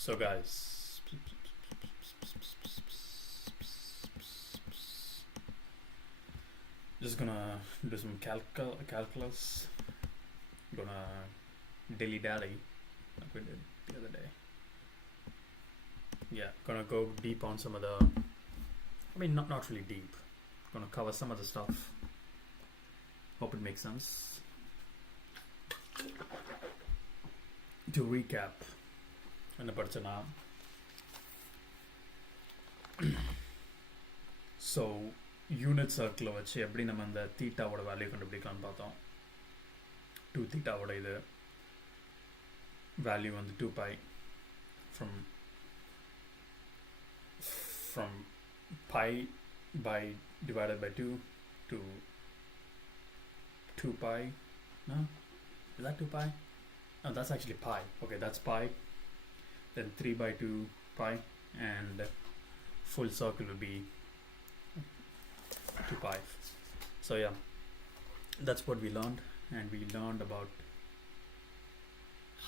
So guys, just gonna do some calculus. Gonna dilly dally like we did the other day. Yeah, gonna go deep on some of the. I mean, not really deep. Gonna cover some of the stuff. Hope it makes sense. To recap, என்ன படிச்சேன்னா so unit சர்க்கிளை வச்சு எப்படி நம்ம இந்த தீட்டாவோட value கண்டுபிடிக்கலாம்னு பார்த்தோம். 2 தீட்டாவோட இது value வந்து 2 by from pi by divided by 2 to 2 pi. No? Is that 2 pi? No, that's actually pi. Okay, that's pi. Then 3 by 2 pi, and full circle will be 2 pi. So yeah, that's what we learned, and we learned about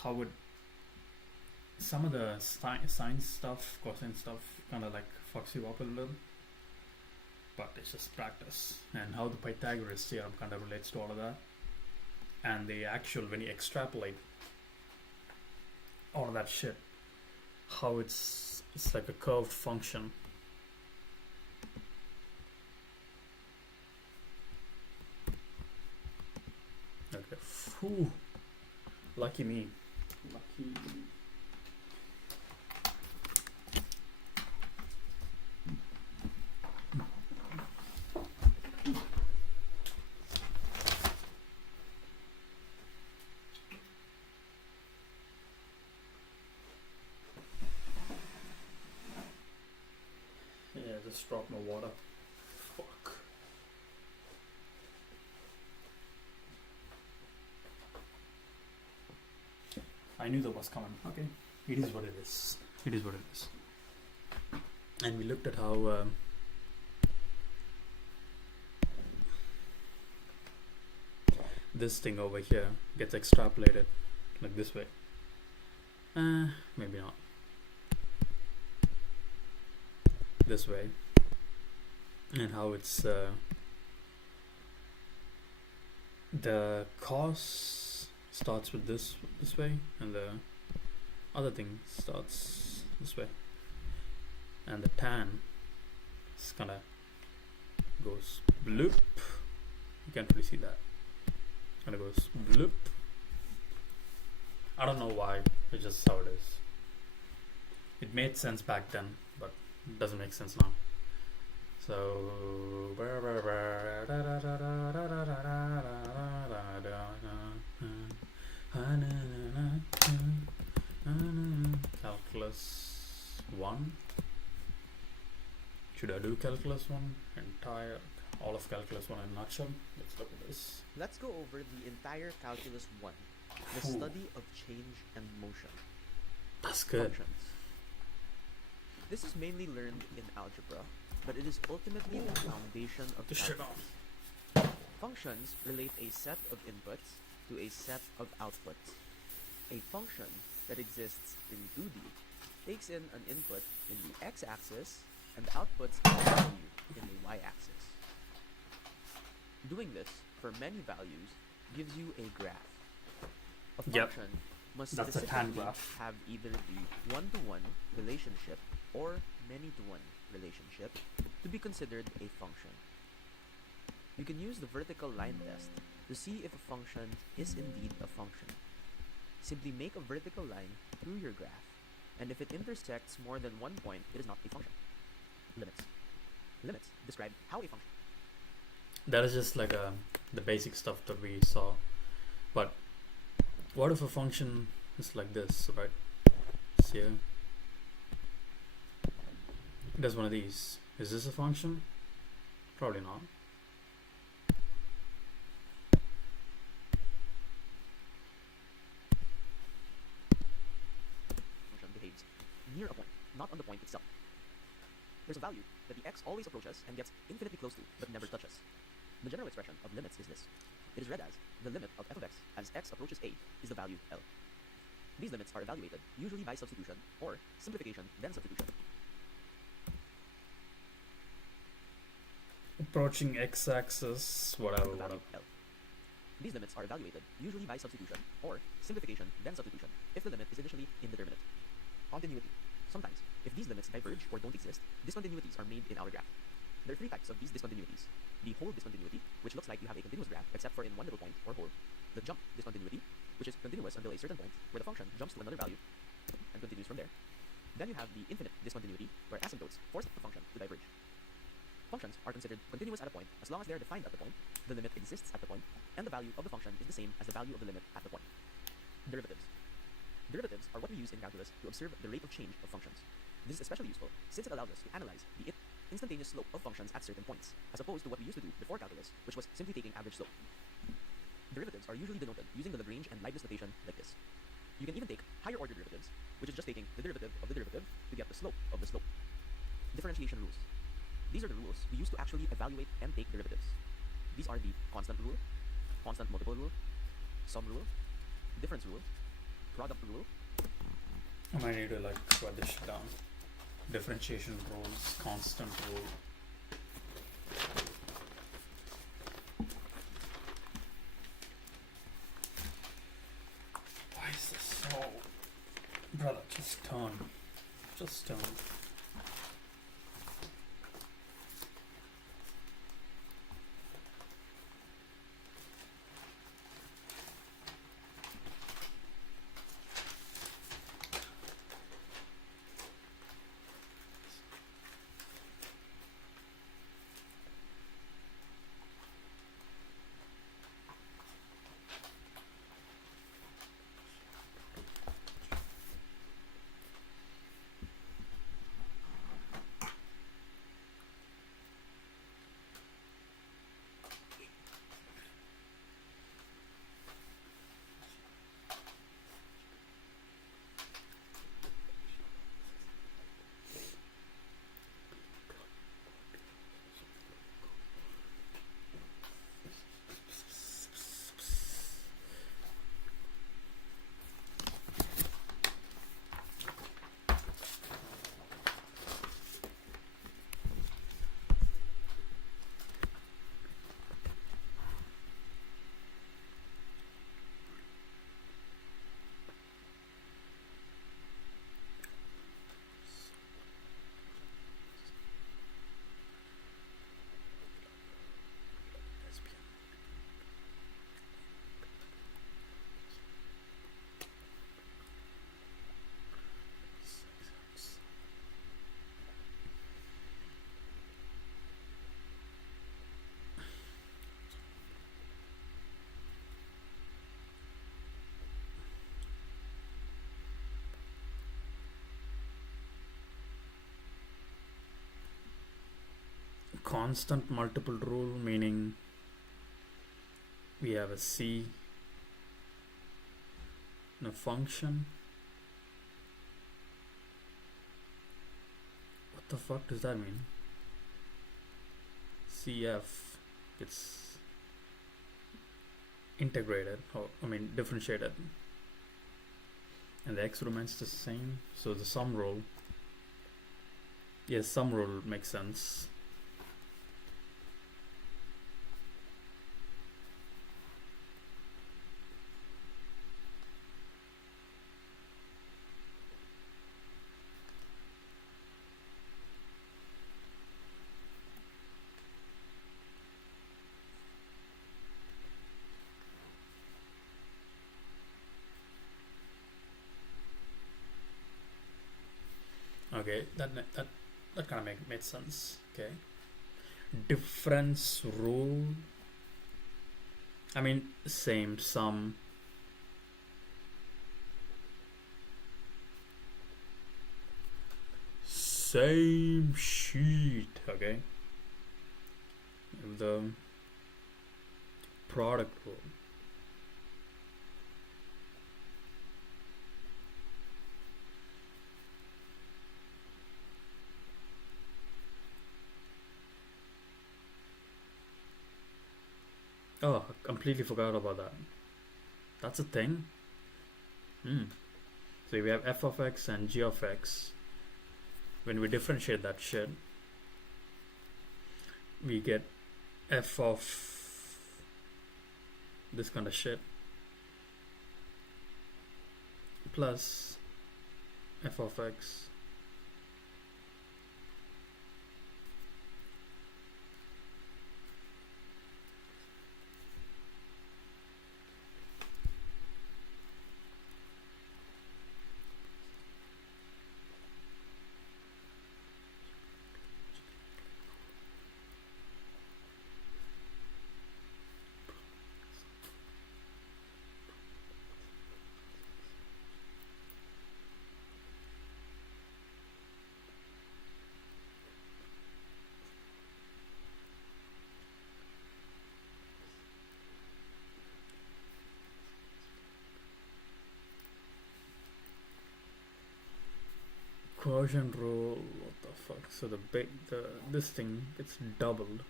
how would some of the science stuff, cosine stuff kind of like fucks you up a little, but it's just practice, and how the Pythagoras theorem kind of relates to all of that, and the actual, when you extrapolate all of that shit, how it's like a curved function. Okay. Whew. Lucky me. Lucky me. Yeah, just drop my water. Fuck. I knew that was coming. Okay. It is what it is. It is what it is. And we looked at how this thing over here gets extrapolated like this way. Maybe not. This way. And how it's the cos starts with this way, and the other thing starts this way, and the tan is kind of goes bloop. You can't really see that. And it goes bloop. I don't know why. It's just how it is. It made sense back then, but it doesn't make sense now. So calculus 1. Should I do calculus 1? All of calculus 1 in a nutshell? Let's look at this. Let's go over the entire calculus 1, the study of change and motion. That's good. Functions. This is mainly learned in algebra, but it is ultimately the foundation of calculus. Functions relate a set of inputs to a set of outputs. A function that exists in 2D takes in an input in the x-axis and outputs a value in the y-axis. Doing this for many values gives you a graph. A function must specifically have either the one-to-one relationship or many-to-one relationship to be considered a function. You can use the vertical line test to see if a function is indeed a function. Simply make a vertical line through your graph, and if it intersects more than one point, it is not a function. Limits. Limits describe how a function. That is just like the basic stuff that we saw. But what if a function is like this, right? See here. It does one of these. Is this a function? Probably not. Function behaves near a point, not on the point itself. There's a value that the x always approaches and gets infinitely close to, but never touches. The general expression of limits is this. It is read as the limit of f of x as x approaches a is the value L. These limits are evaluated usually by substitution or simplification then substitution. Approaching x-axis, whatever. L. These limits are evaluated usually by substitution or simplification then substitution if the limit is initially indeterminate. Continuity. Sometimes, if these limits diverge or don't exist, discontinuities are made in our graph. There are three types of these discontinuities. The hole discontinuity, which looks like you have a continuous graph except for in one little point or hole. The jump discontinuity, which is continuous until a certain point where the function jumps to another value and continues from there. Then you have the infinite discontinuity, where asymptotes force the function to diverge. Functions are considered continuous at a point as long as they are defined at the point, the limit exists at the point, and the value of the function is the same as the value of the limit at the point. Derivatives. Derivatives are what we use in calculus to observe the rate of change of functions. This is especially useful since it allows us to analyze the instantaneous slope of functions at certain points, as opposed to what we used to do before calculus, which was simply taking average slope. Derivatives are usually denoted using the Lagrange and Leibniz notation like this. You can even take higher order derivatives, which is just taking the derivative of the derivative to get the slope of the slope. Differentiation rules. These are the rules we use to actually evaluate and take derivatives. These are the constant rule, constant multiple rule, sum rule, difference rule, product rule. I might need to write this shit down. Differentiation rules, constant rule. Why is this so... Brother, just turn. Just turn. Constant multiple rule, meaning we have a c in a function. What the fuck does that mean? CF gets integrated, or differentiated, and the x remains the same. So the sum rule, yes, sum rule makes sense. Okay, that kind of made sense. Okay, difference rule. Same sum. Same sheet. Okay, the product rule. Oh, I completely forgot about that. That's a thing. So we have f of x and g of x. When we differentiate that shit, we get f of this kind of shit plus f of x quotient rule. What the fuck? So this thing gets doubled.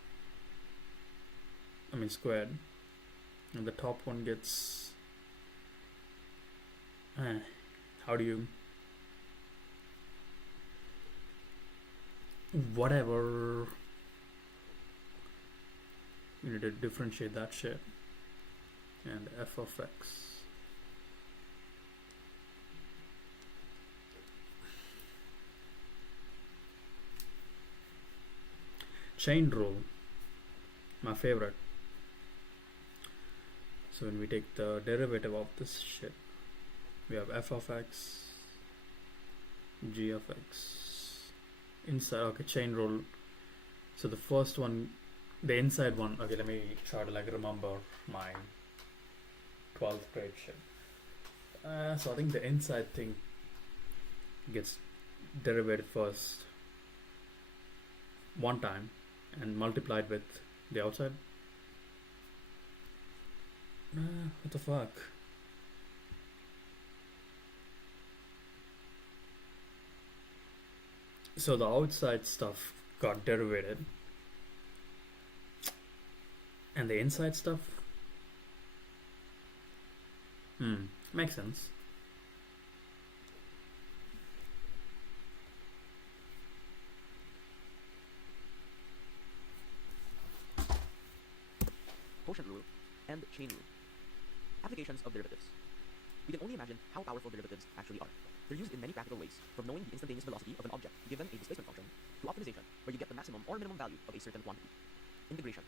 I mean squared, and the top one gets. How do you? Whatever. You need to differentiate that shit. And f of x. Chain rule, my favorite. So when we take the derivative of this shit, we have f of x, g of x, inside, okay, chain rule. So the first one, the inside one, okay, let me try to like remember my 12th grade shit. So I think the inside thing gets derivated first one time and multiplied with the outside. What the fuck? So the outside stuff got derivated and the inside stuff makes sense. Quotient rule and chain rule. Applications of derivatives. We can only imagine how powerful derivatives actually are. They're used in many practical ways, from knowing the instantaneous velocity of an object given a displacement function, to optimization, where you get the maximum or minimum value of a certain quantity. Integration.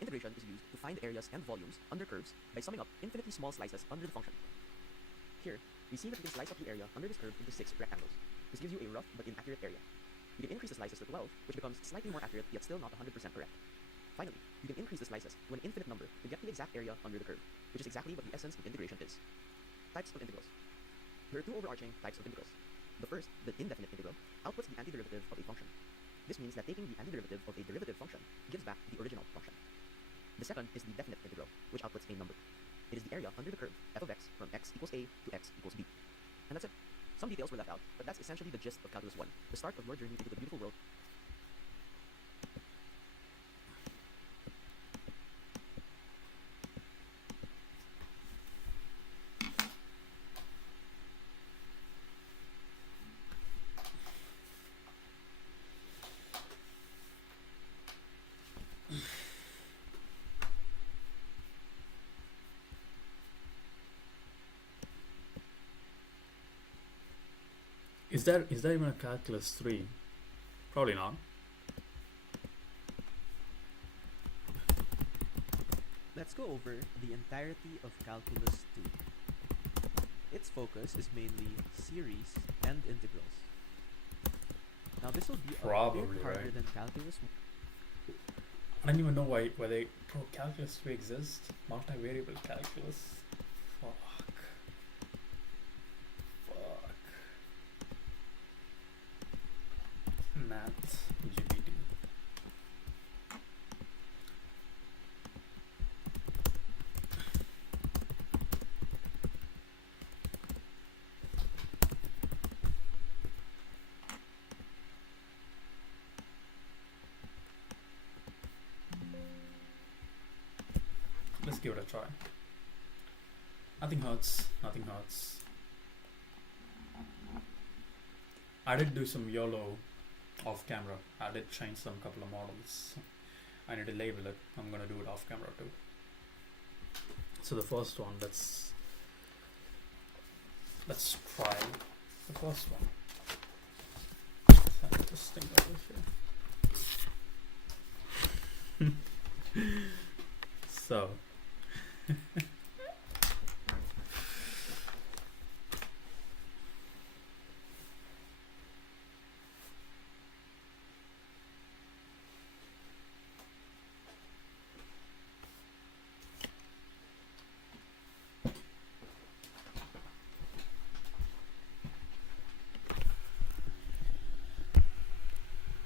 Integration is used to find areas and volumes under curves by summing up infinitely small slices under the function. Here, we see that we can slice up the area under this curve into 6 rectangles. This gives you a rough but inaccurate area. You can increase the slices to 12, which becomes slightly more accurate yet still not 100% correct. Finally, you can increase the slices to an infinite number to get the exact area under the curve, which is exactly what the essence of integration is. Types of integrals. There are two overarching types of integrals. The first, the indefinite integral, outputs the antiderivative of a function. This means that taking the antiderivative of a derivative function gives back the original function. The second is the definite integral, which outputs a number. It is the area under the curve f of x from x equals a to x equals b. And that's it. Some details were left out, but that's essentially the gist of Calculus 1, the start of your journey into the beautiful world. Is there even a calculus 3? Probably not. Let's go over the entirety of Calculus 2. Its focus is mainly series and integrals. Now this will be Probably, a bit harder right? than Calculus 1. I don't even know why they calculus 3 exists. Multivariable calculus. Fuck. Math GPT. Let's give it a try. Nothing hurts. Nothing hurts. I did do some YOLO off camera. I did change some couple of models. I need to label it. I'm gonna do it off camera too. So the first one, let's try the first one. Let's this thing over here. So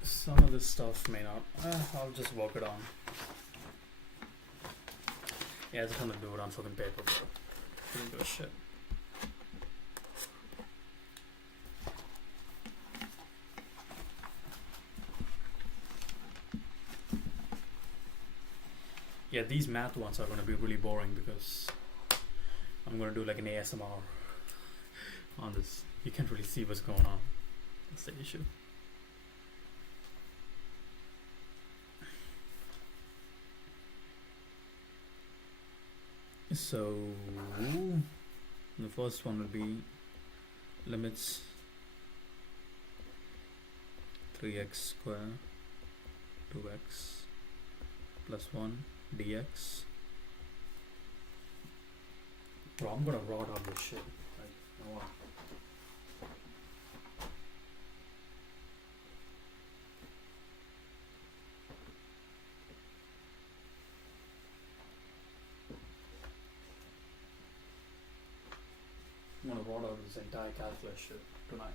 some of this stuff may not. I'll just work it on. Yeah, I just gonna do it on fucking paper, bro. Didn't give a shit. Yeah, these math ones are gonna be really boring because I'm gonna do like an ASMR on this. You can't really see what's going on. That's the issue. So the first one will be limits 3x square 2x plus 1 dx. Bro, I'm gonna raw dog this shit. Like, no one. I'm gonna raw dog this entire calculus shit tonight.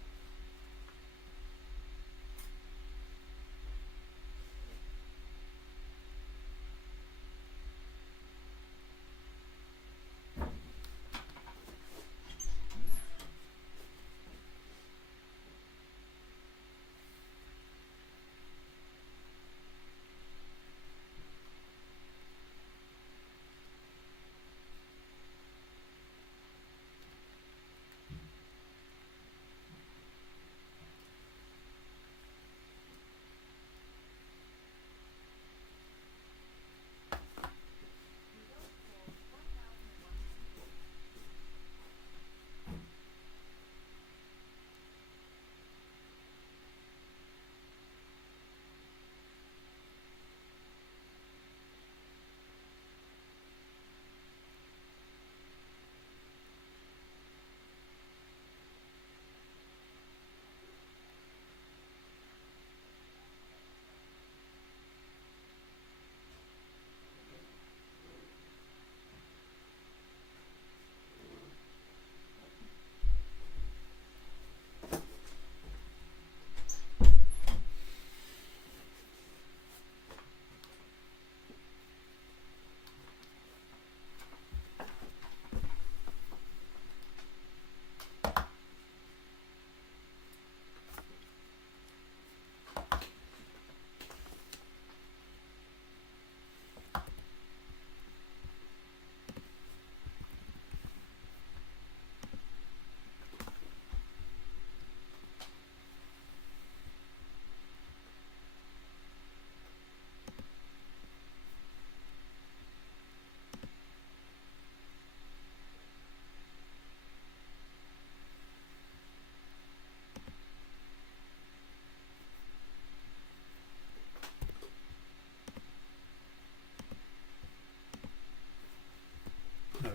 Okay,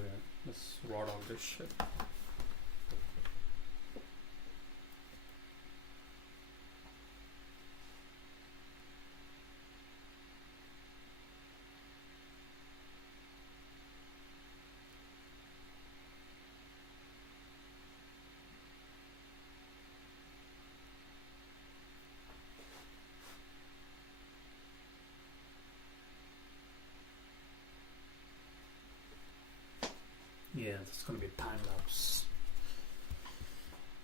let's raw dog this shit. Yeah, that's gonna be a time lapse.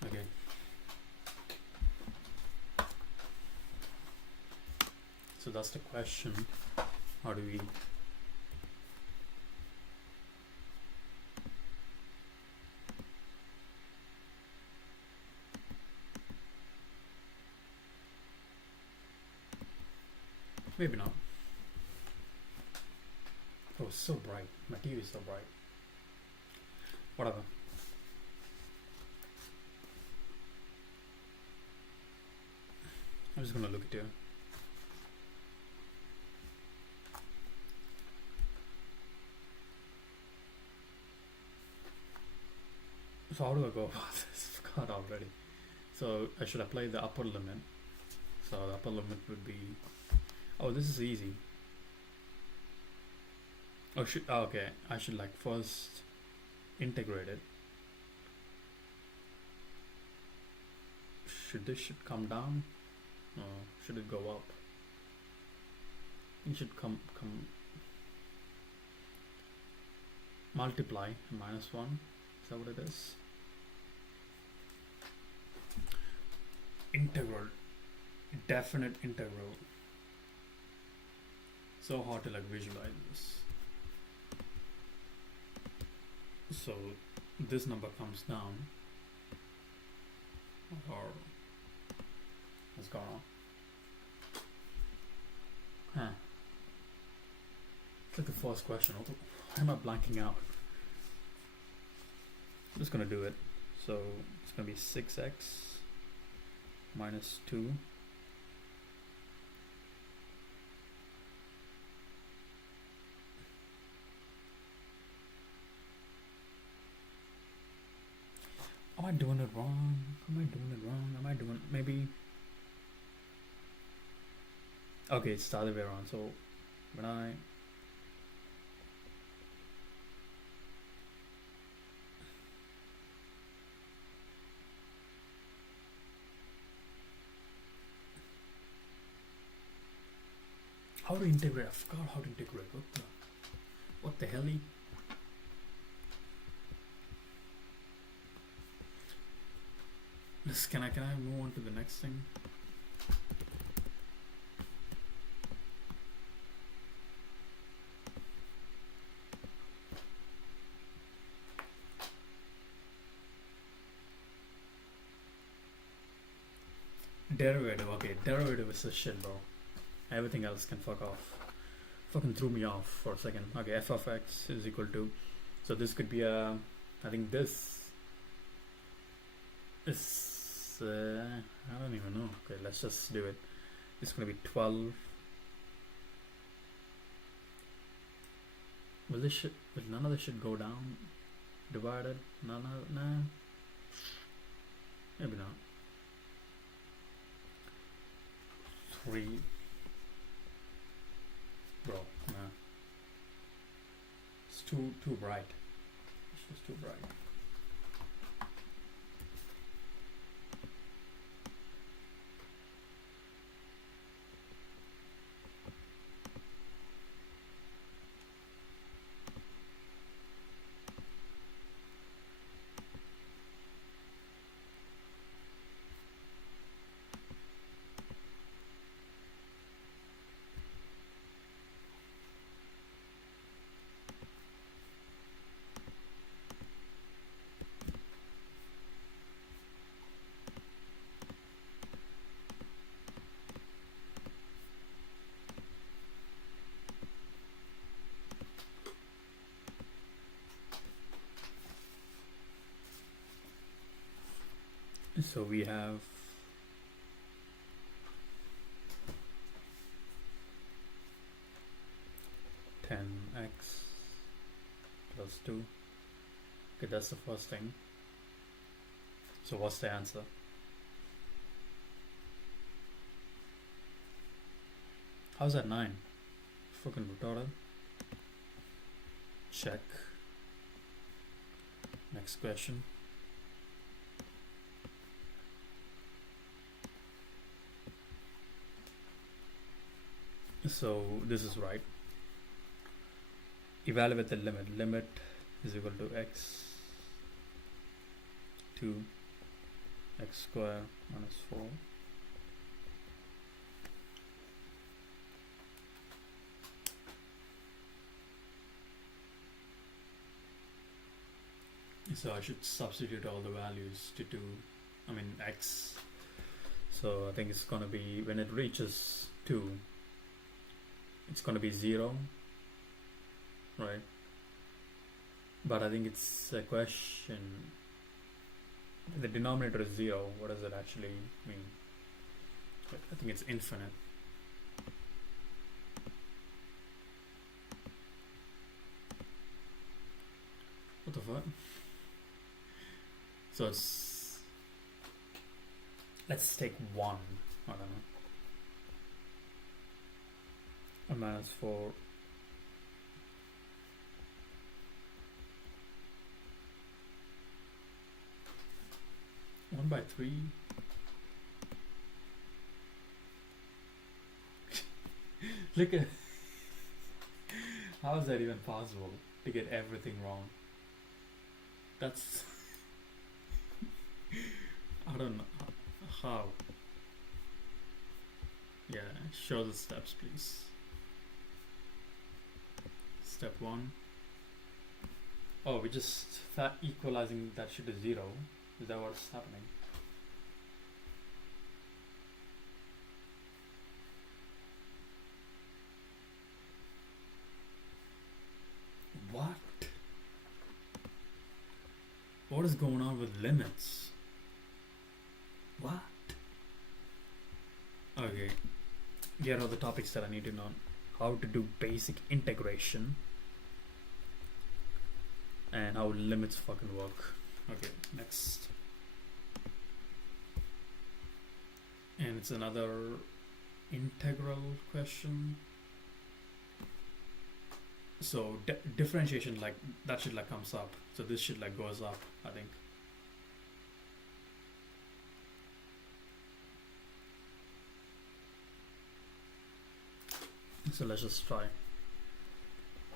Okay. So that's the question. How do we Maybe not. Oh, it's so bright. My TV is so bright. Whatever. I'm just gonna look at you. So how do I go about this? I forgot already. So I should apply the upper limit. So the upper limit would be, oh, this is easy. Okay, I should like first integrate it. This should come down? No, should it go up? It should come multiply -1. Is that what it is? Integral. Definite integral. So hard to like visualize this. So this number comes down, or what's going on? Huh. It's like the first question. Why am I blanking out? I'm just gonna do it. So it's gonna be 6x minus 2 . Am I doing it wrong? Maybe. Okay, it's the other way around. So when I how to integrate? I forgot how to integrate. What the hell? Can I move on to the next thing? Derivative. Okay, derivative is a shit, bro. Everything else can fuck off. Fucking threw me off for a second. Okay, f of x is equal to, so this could be a, I think this is I don't even know. Okay, let's just do it. It's gonna be 12. Will none of this shit go down? Divided? Nah. Maybe not. 3. Bro, nah. It's too bright. It's just too bright. So we have 10x plus 2. Okay, that's the first thing. So what's the answer? How's that 9? Fucking retarded. Check. Next question. So this is right. Evaluate the limit. Limit is equal to x to x square minus 4. So I should substitute all the values to x. So I think it's gonna be, when it reaches 2, it's gonna be 0, right? But I think it's a question. The denominator is 0. What does it actually mean? I think it's infinite. What the fuck? So it's, let's take 1. I don't know. A minus 4. One by 3. Look at, how is that even possible to get everything wrong? That's I don't know how. Yeah, show the steps, please. Step 1. Oh, we just equalizing that shit to 0. Is that what's happening? What? What is going on with limits? What? Okay. Here are the topics that I need to know. How to do basic integration. And how limits fucking work. Okay, next. And it's another integral question. So differentiation, like that shit like comes up. So this shit like goes up, I think. So let's just try.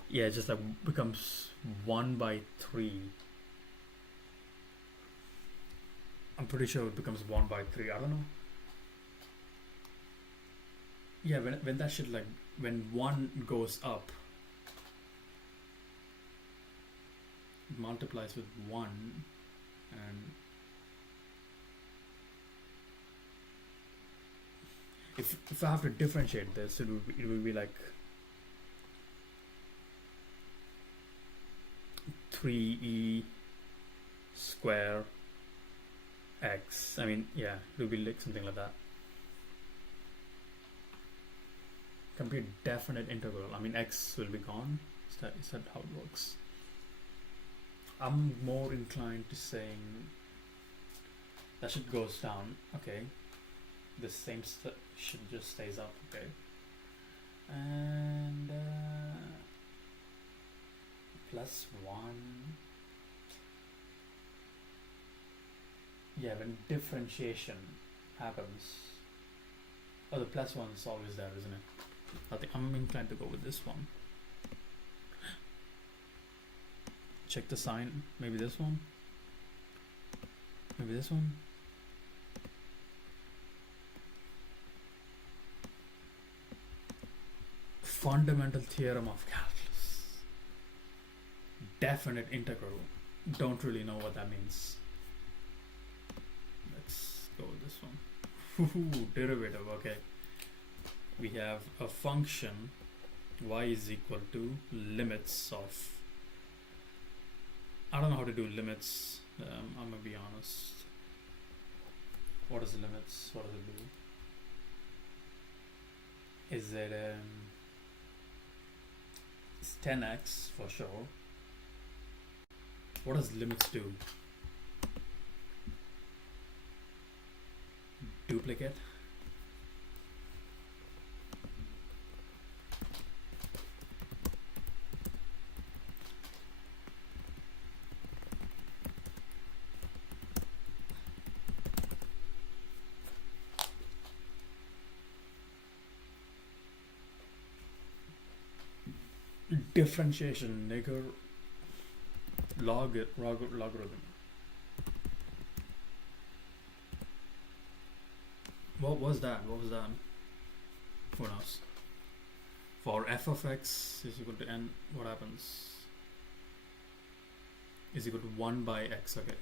Yeah, it just like becomes 1 by 3. I'm pretty sure it becomes 1 by 3. I don't know. Yeah, when that shit like, when 1 goes up, it multiplies with 1, and if I have to differentiate this, it will be like 3e square x. I mean, yeah, it will be like something like that. Complete definite integral. I mean, x will be gone. Is that how it works? I'm more inclined to saying that shit goes down. Okay, the same shit just stays up. Okay, and plus 1. Yeah, when differentiation happens, oh, the plus 1 is always there, isn't it? I think I'm inclined to go with this one. Check the sign. Maybe this one. Maybe this one. Fundamental theorem of calculus. Definite integral. Don't really know what that means. Let's go with this one. Ooh, derivative. Okay. We have a function y is equal to limits of, I don't know how to do limits. I'm gonna be honest. What is limits? What does it do? Is it it's 10x for sure. What does limits do? Duplicate. Differentiation, nigger. Logarithm. What was that? What was that? Who knows? For f of x is equal to n, what happens? Is equal to 1 by x. Okay,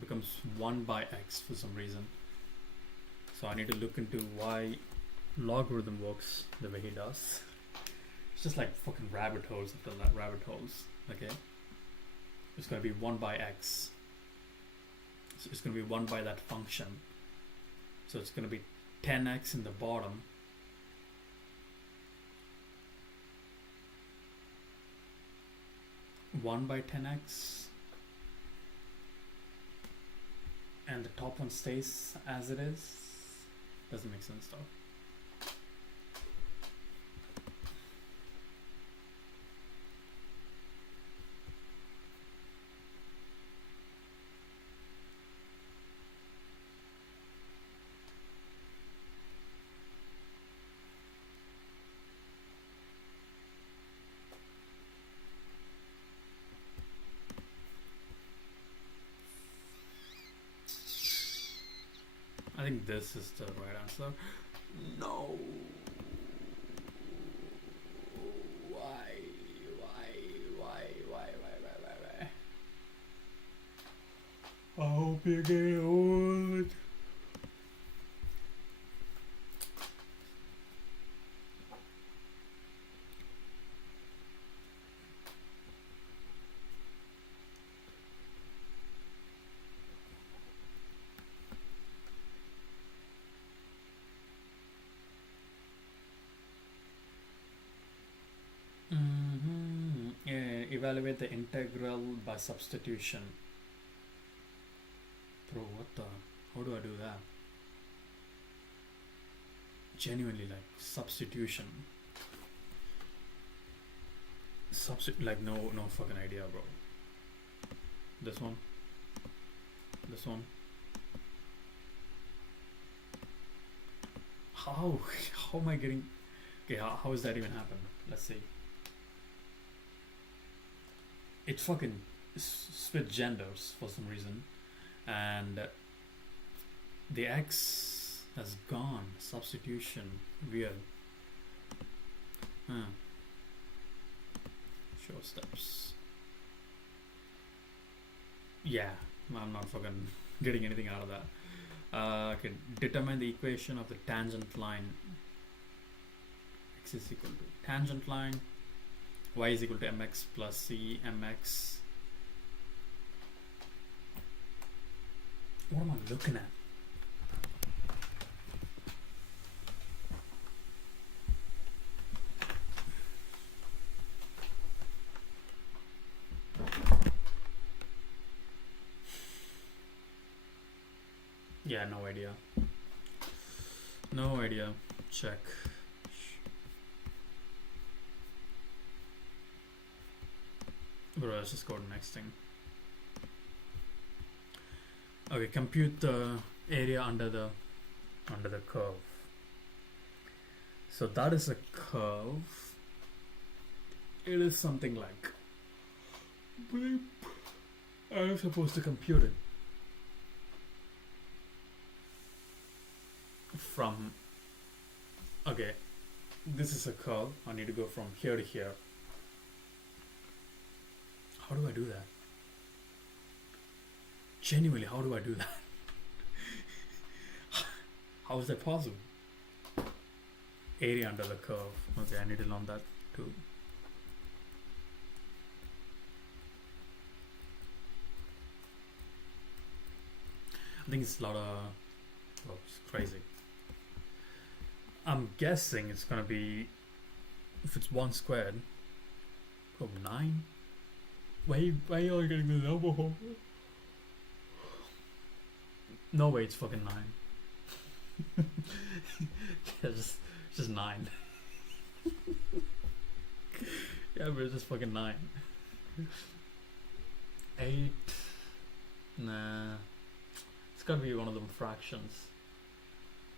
becomes 1 by x for some reason. So I need to look into why logarithm works the way he does. It's just like fucking rabbit holes after rabbit holes. Okay, it's gonna be 1 by x. So it's gonna be 1 by that function. So it's gonna be 10x in the bottom. One by 10x, and the top one stays as it is. Doesn't make sense though. I think this is the right answer. No. Why? I hope you get old. Evaluate the integral by substitution. Bro, what the? How do I do that? Genuinely, like, substitution. Like, no fucking idea, bro. This one. This one. How? How am I getting... Okay, how is that even happen? Let's see. It fucking split genders for some reason, and the X has gone. Substitution. Weird. Show steps. Yeah, I'm not fucking getting anything out of that. Okay, determine the equation of the tangent line. X is equal to tangent line. Y is equal to mx plus c mx. What am I looking at? Yeah, no idea. No idea. Check. Bro, let's just go to the next thing. Okay, compute the area under the curve. So that is a curve. It is something like bleep. I'm supposed to compute it from, okay, this is a curve. I need to go from here to here. How do I do that? Genuinely, how do I do that? How is that possible? Area under the curve. Okay, I need to learn that too. I think it's a lot of... Oh, it's crazy. I'm guessing it's gonna be... If it's 1 squared... Oh, 9? Why are you all getting the number home? No way, it's fucking 9. Yeah, just 9. Yeah, but it's just fucking 9. 8. Nah. It's gotta be one of them fractions.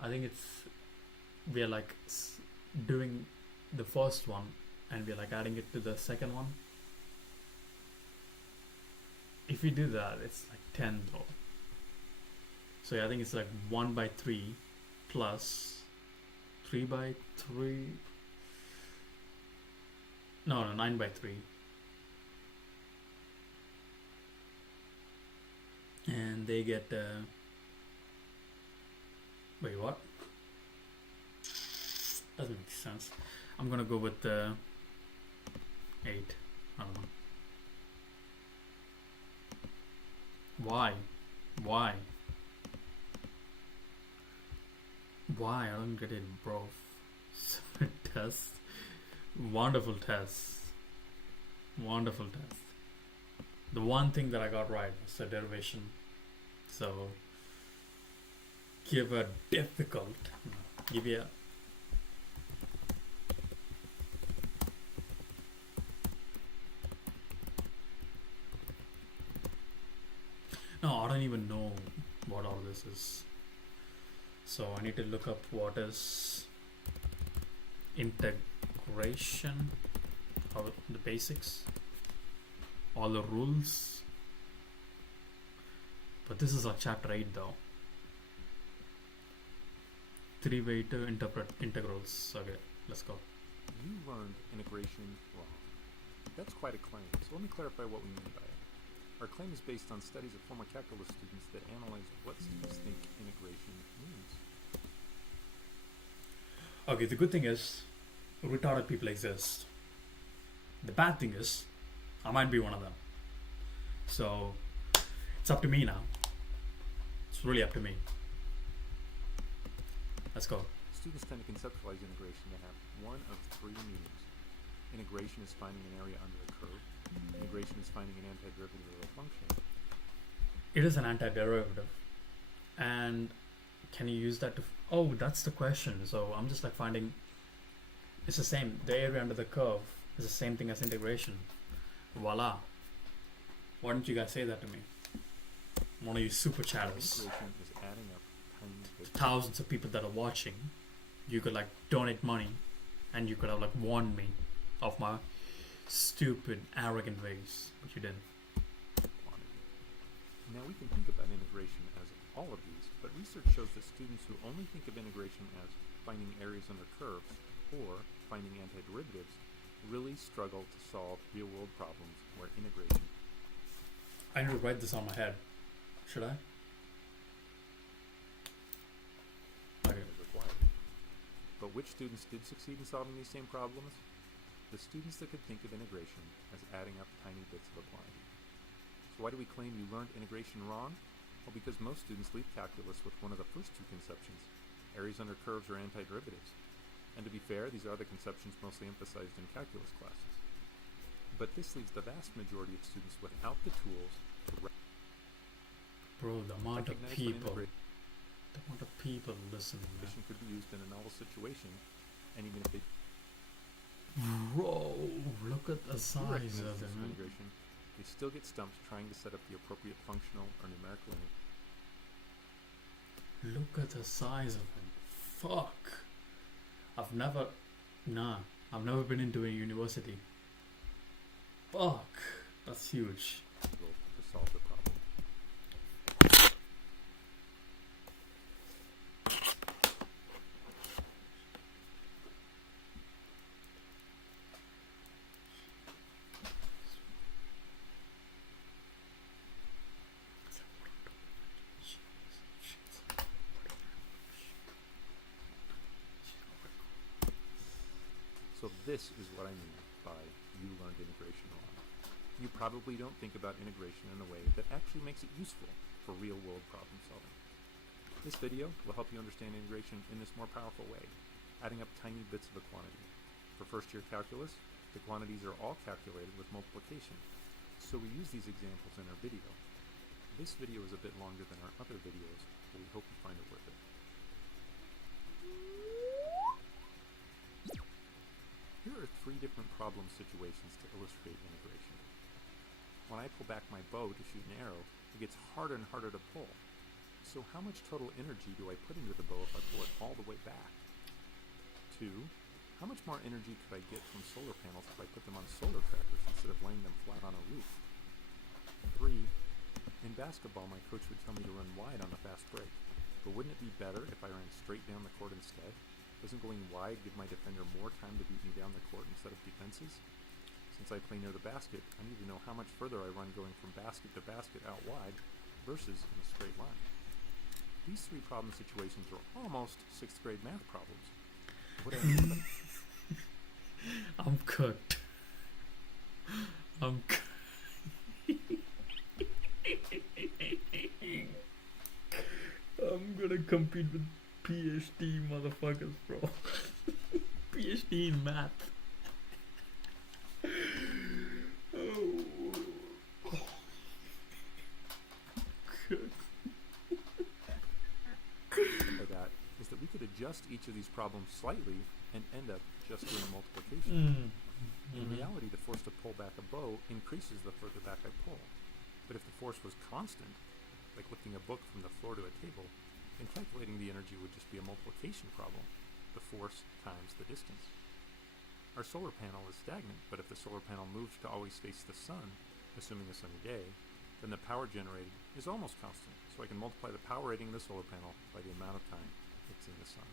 I think it's... We're like doing the first one and we're like adding it to the second one. If we do that, it's like 10 though. So yeah, I think it's like 1 by 3 plus 3 by 3. No, 9 by 3. And they get... wait, what? Doesn't make sense. I'm gonna go with the 8. I don't know. Why? Why? Why? I don't get it, bro. Test. Wonderful test. Wonderful test. The one thing that I got right was the derivation. So, give a difficult. Give you a. No, I don't even know what all this is. So I need to look up what is integration, how the basics, all the rules. But this is our chapter 8 though. 3 way to interpret integrals. Okay, let's go. You learned integration wrong. That's quite a claim, so let me clarify what we mean by it. Our claim is based on studies of former calculus students that analyze what students think integration means. Okay, the good thing is, retarded people exist. The bad thing is, I might be one of them. So, it's up to me now. It's really up to me. Let's go. Students tend to conceptualize integration to have one of 3 meanings. Integration is finding an area under a curve. Integration is finding an antiderivative of a function. It is an antiderivative. And can you use that to... Oh, that's the question. So I'm just like finding... It's the same. The area under the curve is the same thing as integration. Voila. Why don't you guys say that to me? One of you super chatters. Integration is adding up tiny bits. Thousands of people that are watching. You could like donate money. And you could have like warned me of my stupid, arrogant ways. But you didn't. Quantity. Now we can think about integration as all of these, but research shows that students who only think of integration as finding areas under curves or finding antiderivatives really struggle to solve real-world problems where integration. I need to write this on my head. Should I? Okay. Is required. But which students did succeed in solving these same problems? The students that could think of integration as adding up tiny bits of a quantity. So why do we claim you learned integration wrong? Well, because most students leave calculus with one of the first 2 conceptions, areas under curves or antiderivatives. And to be fair, these are the conceptions mostly emphasized in calculus classes. But this leaves the vast majority of students without the tools to Bro, the amount of recognize when people. integration The amount of people listening, man. could be used in a novel situation, and even if they Bro, look at the do size recognize of this it, man. integration, they still get stumped trying to set up the appropriate functional or numerical integration. Look at the size of it. Fuck. I've never been into a university. Fuck. That's huge. To solve the problem. So this is what I mean by you learned integration wrong. You probably don't think about integration in a way that actually makes it useful for real-world problem solving. This video will help you understand integration in this more powerful way, adding up tiny bits of a quantity. For first-year calculus, the quantities are all calculated with multiplication, so we use these examples in our video. This video is a bit longer than our other videos, but we hope you find it worth it. Here are 3 different problem situations to illustrate integration. When I pull back my bow to shoot an arrow, it gets harder and harder to pull. So how much total energy do I put into the bow if I pull it all the way back? 2. How much more energy could I get from solar panels if I put them on solar trackers instead of laying them flat on a roof? 3. In basketball, my coach would tell me to run wide on the fast break, but wouldn't it be better if I ran straight down the court instead? Doesn't going wide give my defender more time to beat me down the court instead of defenses? Since I play near the basket, I need to know how much further I run going from basket to basket out wide versus in a straight line. These 3 problem situations are almost 6th grade math problems. What I mean by I'm cooked. I'm I'm gonna compete with PhD motherfuckers, bro. PhD in math. Oh. Good. By that is that we could adjust each of these problems slightly and end up just doing multiplication. In reality, the force to pull back a bow increases the further back I pull. But if the force was constant, like lifting a book from the floor to a table, then calculating the energy would just be a multiplication problem, the force times the distance. Our solar panel is stagnant, but if the solar panel moves to always face the sun, assuming a sunny day, then the power generated is almost constant, so I can multiply the power rating of the solar panel by the amount of time it's in the sun.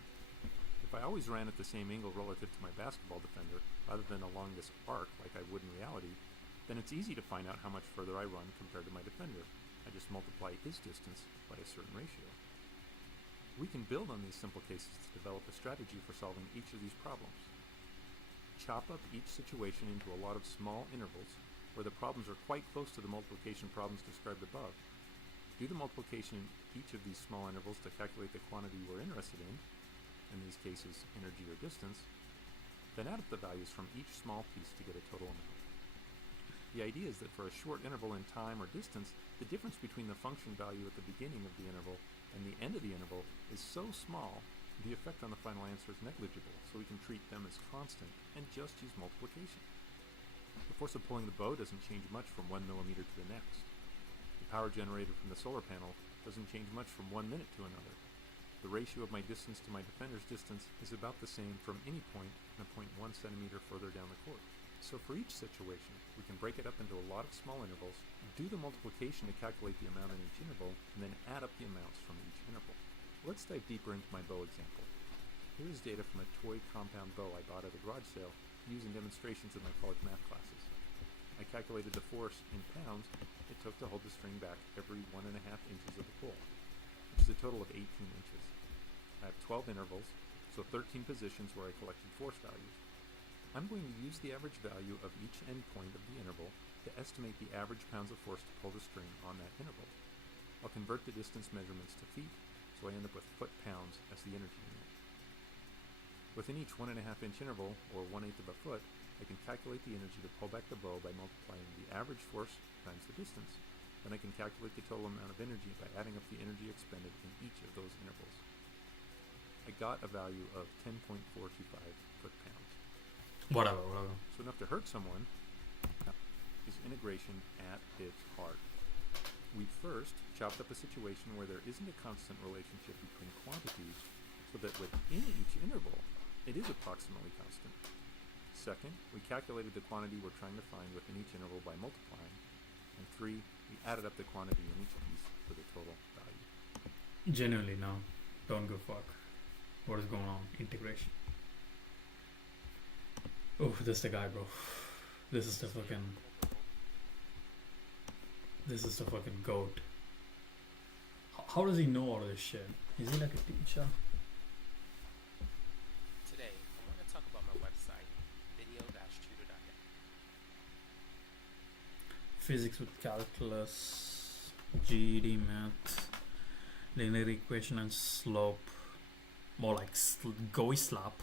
If I always ran at the same angle relative to my basketball defender, rather than along this arc like I would in reality, then it's easy to find out how much further I run compared to my defender. I just multiply his distance by a certain ratio. We can build on these simple cases to develop a strategy for solving each of these problems. Chop up each situation into a lot of small intervals where the problems are quite close to the multiplication problems described above. Do the multiplication in each of these small intervals to calculate the quantity we're interested in these cases energy or distance, then add up the values from each small piece to get a total amount. The idea is that for a short interval in time or distance, the difference between the function value at the beginning of the interval and the end of the interval is so small, the effect on the final answer is negligible, so we can treat them as constant and just use multiplication. The force of pulling the bow doesn't change much from 1 millimeter to the next. The power generated from the solar panel doesn't change much from 1 minute to another. The ratio of my distance to my defender's distance is about the same from any point and a point 1 centimeter further down the court. So for each situation, we can break it up into a lot of small intervals, do the multiplication to calculate the amount in each interval, and then add up the amounts from each interval. Let's dive deeper into my bow example. Here is data from a toy compound bow I bought at a garage sale to use in demonstrations in my college math classes. I calculated the force in pounds it took to hold the string back every 1.5 inches of the pull, which is a total of 18 inches. I have 12 intervals, so 13 positions where I collected force values. I'm going to use the average value of each endpoint of the interval to estimate the average pounds of force to pull the string on that interval. I'll convert the distance measurements to feet, so I end up with foot-pounds as the energy unit. Within each 1.5 inch interval, or 1/8 of a foot, I can calculate the energy to pull back the bow by multiplying the average force times the distance. Then I can calculate the total amount of energy by adding up the energy expended in each of those intervals. I got a value of 10.425 foot-pounds. Whatever. So enough to hurt someone is integration at its heart. We first chopped up a situation where there isn't a constant relationship between quantities, so that within each interval, it is approximately constant. Second, we calculated the quantity we're trying to find within each interval by multiplying. And 3, we added up the quantity in each piece for the total value. Genuinely, no. Don't go fuck. What is going on? Integration. Oh, this is the guy, bro. This is the fucking goat. How does he know all this shit? Is he like a teacher? Today, I want to talk about my website, video-tutor.net. Physics with calculus, GED math, linear equation and slope. More like GOI slap.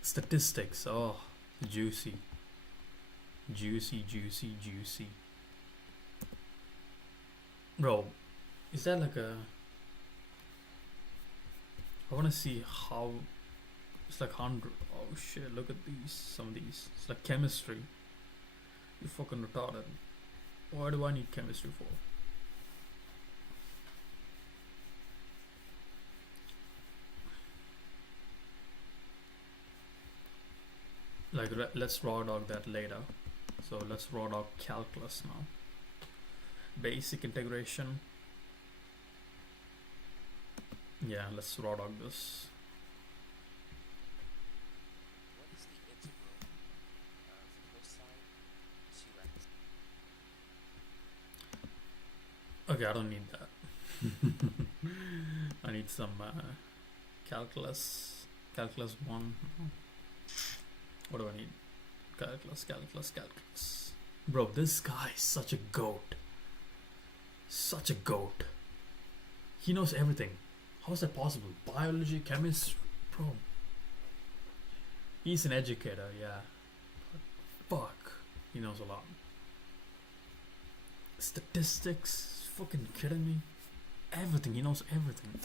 Statistics. Oh, juicy. Bro, is that like a... I want to see how... It's like 100. Oh shit, look at these. Some of these. It's like chemistry. You fucking retarded. Why do I need chemistry for? Like, let's raw dog that later. So let's raw dog calculus now. Basic integration. Yeah, let's raw dog this. What is the integral of cosine 2x? Okay, I don't need that. I need some calculus. Calculus 1. What do I need? Calculus. Bro, this guy is such a goat. Such a goat. He knows everything. How is that possible? Biology, chemistry, bro. He's an educator, yeah. But fuck, he knows a lot. Statistics, fucking kidding me? Everything, he knows everything.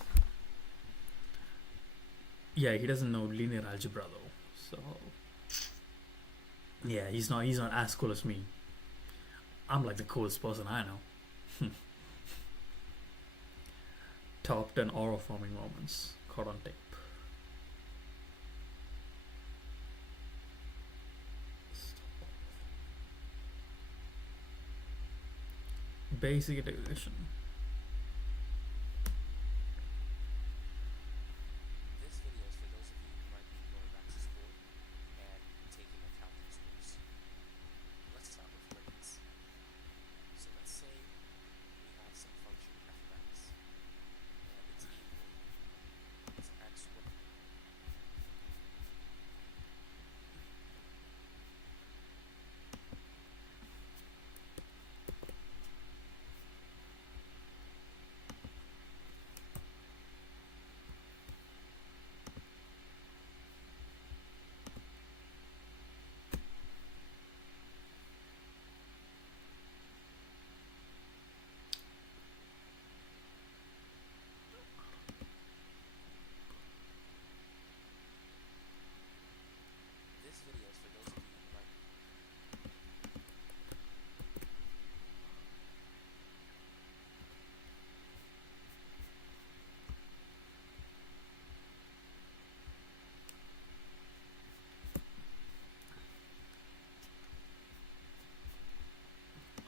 Yeah, he doesn't know linear algebra though. So yeah, he's not as cool as me. I'm like the coolest person I know. Top 10 aura forming moments caught on tape. Basic integration. This video is for those of you who might be going back to school and taking a calculus course. Let's start with limits. So let's say we have some function fx and it's equal to x squared. This video is for those of you who might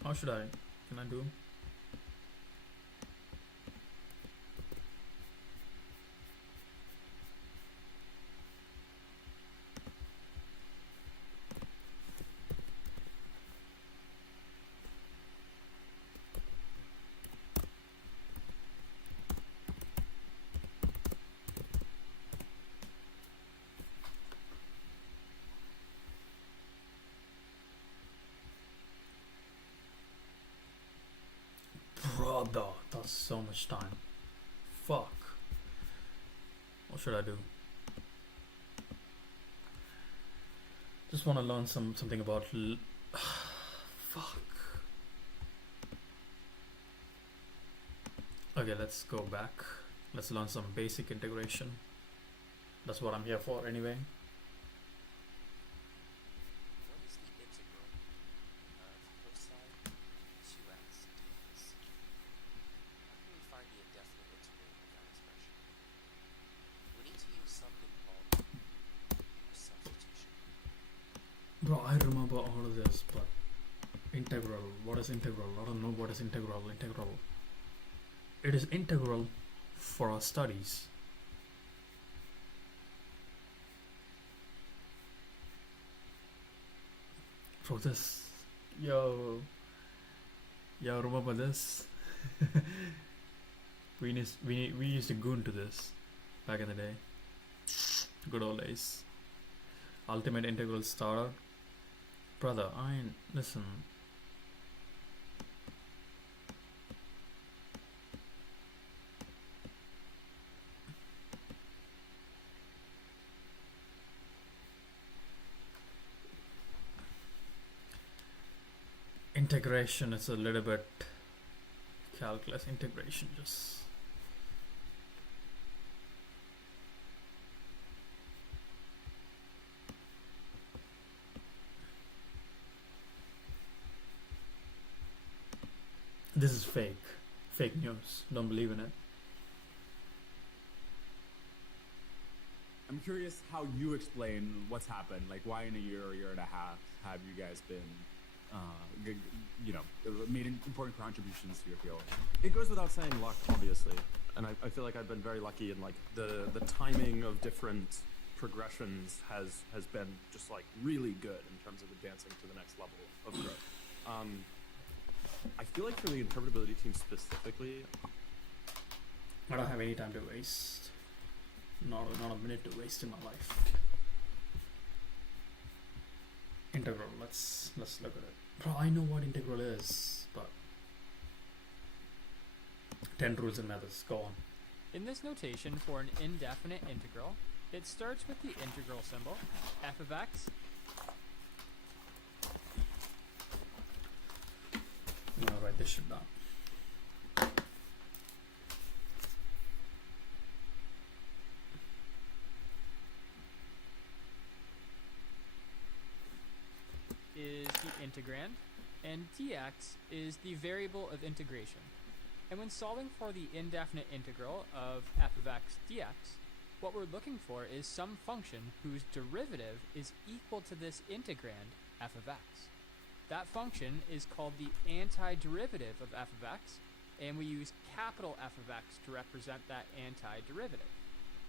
How should I? Can I do? Brother, that's so much time. Fuck. What should I do? Just want to learn something about. Fuck. Okay, let's go back. Let's learn some basic integration. That's what I'm here for, anyway. What is the integral of cosine 2x dx? How can we find the indefinite integral of that expression? We need to use something called substitution. Bro, I remember all of this, but integral. What is integral? I don't know what is integral. Integral. It is integral for our studies. For this, yo, remember this? we used to goon to this back in the day. Good old days. Ultimate integral starter, brother. Listen. Integration is a little bit calculus integration, just this is fake news, don't believe in it. I'm curious how you explain what's happened. Like, why in a year or year and a half have you guys been made important contributions to your field? It goes without saying luck, obviously, and I feel like I've been very lucky, and like the timing of different progressions has been just like really good in terms of advancing to the next level of growth. I feel like for the interpretability team specifically, I don't have any time to waste. Not a minute to waste in my life. Integral. Let's look at it. Bro, I know what integral is, but 10 rules and methods. Go on. In this notation for an indefinite integral, it starts with the integral symbol, f of x. I'm gonna write this shit down. Is the integrand, and dx is the variable of integration. And when solving for the indefinite integral of f of x dx, what we're looking for is some function whose derivative is equal to this integrand f of x. That function is called the antiderivative of f of x, and we use capital F of x to represent that antiderivative.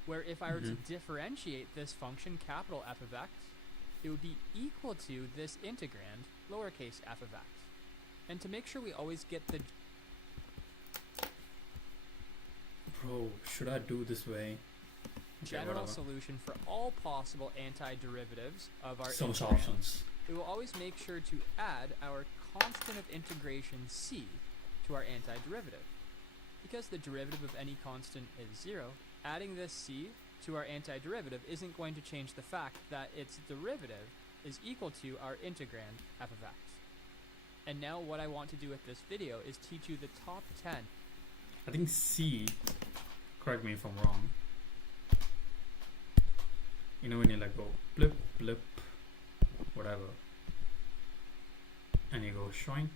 Where if I were to differentiate this function capital F of x, it would be equal to this integrand lowercase f of x. And to make sure we always get the Bro, should I do this way? Okay, general whatever. solution for all possible antiderivatives of our So much integrand, options. we will always make sure to add our constant of integration c to our antiderivative. Because the derivative of any constant is 0, adding this c to our antiderivative isn't going to change the fact that its derivative is equal to our integrand f of x. And now what I want to do with this video is teach you the top 10. I think C, correct me if I'm wrong. You know when you like go blip, blip, whatever. And you go shrink.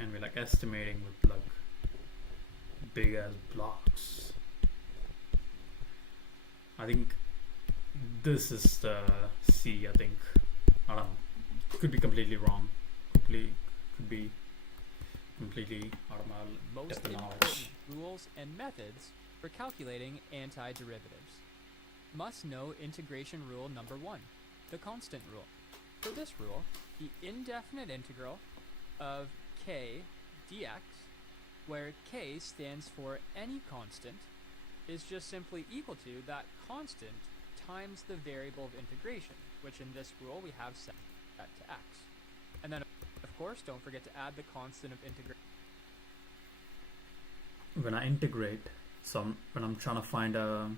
And we're like estimating with like big ass blocks. I think this is the C, I think. I don't know. Could be completely wrong. Could be completely out of my Most depth of important knowledge. rules and methods for calculating antiderivatives. Must know integration rule number 1, the constant rule. For this rule, the indefinite integral of k dx, where k stands for any constant, is just simply equal to that constant times the variable of integration, which in this rule we have set to x. And then, of course, don't forget to add the constant of integration. When I integrate, when I'm trying to find a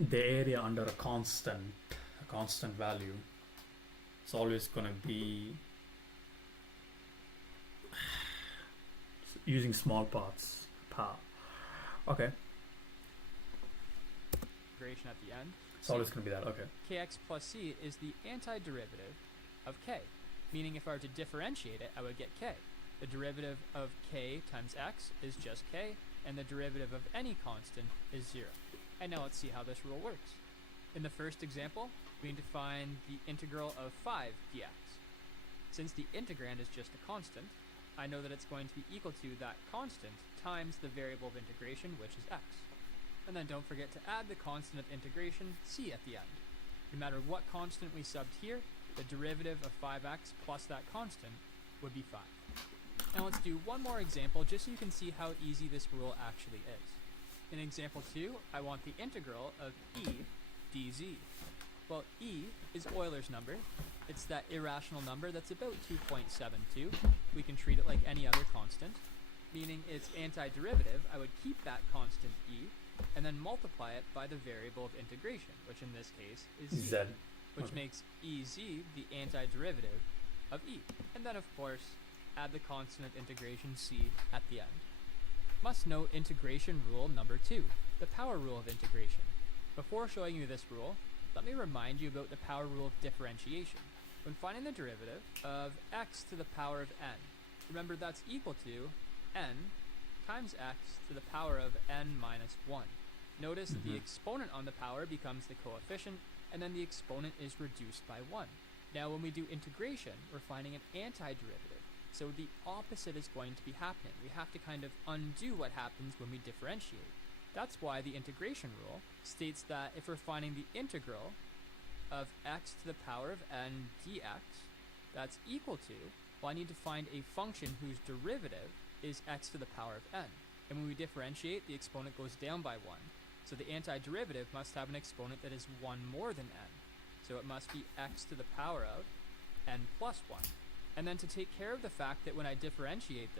the area under a constant value, it's always going to be using small parts. Okay, Integration at the end. it's always going to be that. Okay. Kx plus c is the antiderivative of k, meaning if I were to differentiate it, I would get k. The derivative of k times x is just k, and the derivative of any constant is 0. And now let's see how this rule works. In the first example, we need to find the integral of 5 dx. Since the integrand is just a constant, I know that it's going to be equal to that constant times the variable of integration, which is x. And then don't forget to add the constant of integration, c, at the end. No matter what constant we subbed here, the derivative of 5x plus that constant would be 5. Now let's do one more example just so you can see how easy this rule actually is. In example 2, I want the integral of e dz. Well, e is Euler's number. It's that irrational number that's about 2.72. We can treat it like any other constant, meaning its antiderivative, I would keep that constant e, and then multiply it by the variable of integration, which in this case is z, Z. which Okay. makes ez the antiderivative of e. And then, of course, add the constant of integration c at the end. Must know integration rule number 2, the power rule of integration. Before showing you this rule, let me remind you about the power rule of differentiation. When finding the derivative of x to the power of n, remember that's equal to n times x to the power of n minus 1. Notice that the exponent on the power becomes the coefficient, and then the exponent is reduced by 1. Now when we do integration, we're finding an antiderivative. So the opposite is going to be happening. We have to kind of undo what happens when we differentiate. That's why the integration rule states that if we're finding the integral of x to the power of n dx, that's equal to Well, I need to find a function whose derivative is x to the power of n. And when we differentiate, the exponent goes down by 1. So the antiderivative must have an exponent that is 1 more than n. So it must be x to the power of n plus 1. And then to take care of the fact that when I differentiate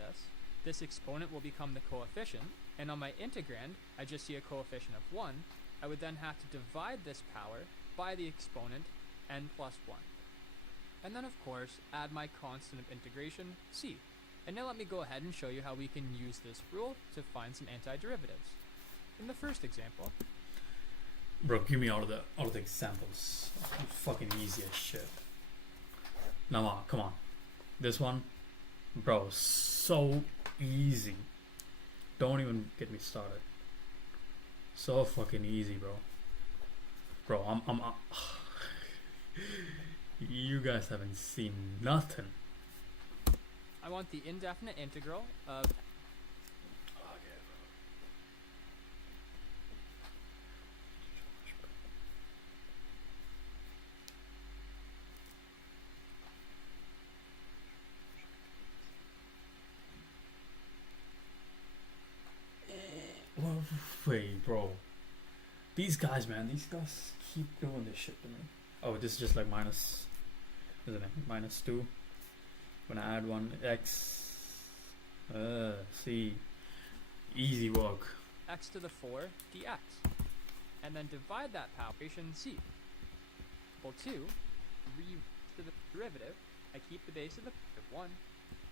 this exponent will become the coefficient, and on my integrand, I just see a coefficient of 1, I would then have to divide this power by the exponent n plus 1. And then of course, add my constant of integration, c. And now let me go ahead and show you how we can use this rule to find some antiderivatives. In the first example, Bro, give me all of the examples. Fucking easy as shit. Now, come on. This one, bro, so easy. Don't even get me started. So fucking easy, bro. Bro, I'm you guys haven't seen nothing. I want the indefinite integral of Wait, bro. These guys, man, these guys keep doing this shit to me. Oh, this is just like minus, isn't it? -2. When I add one, x. See. Easy work. x to the 4 dx. And then divide that power equation c. Equal to, to the derivative, I keep the base of the of 1,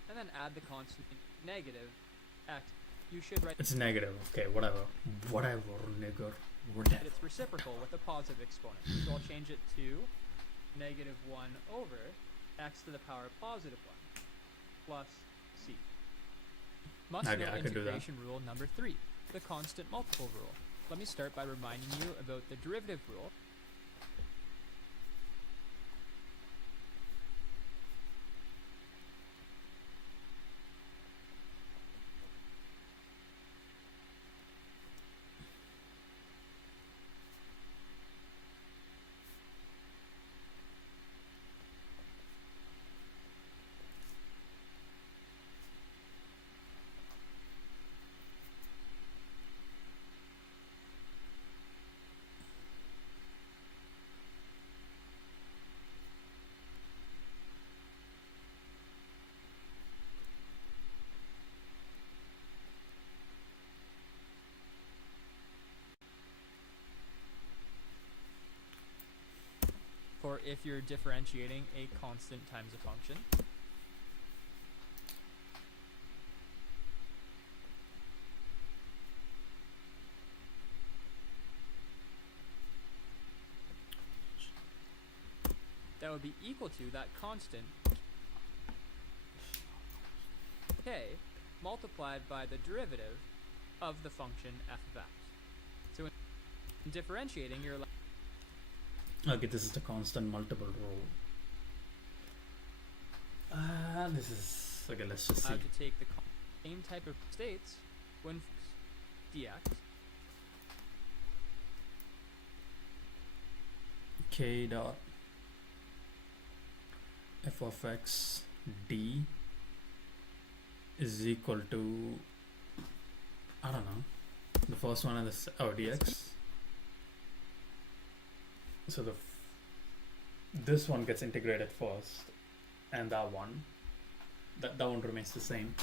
and then add the constant negative x. You should write It's negative. Okay, whatever. Whatever, nigger. that it's reciprocal with a positive exponent. So I'll change it to -1 over x to the power of +1 plus c. Must Okay, know I can do that. integration rule number 3, the constant multiple rule. Let me start by reminding you about the derivative rule. For if you're differentiating a constant times a function. That would be equal to that constant k multiplied by the derivative of the function f of x. So in differentiating, you're Okay, this is the constant multiple rule. This is okay. Let's just see. allowed to take the same type of states when dx K dot f of x d is equal to, I don't know, the first one and the dx. So this one gets integrated first, and that one remains the same,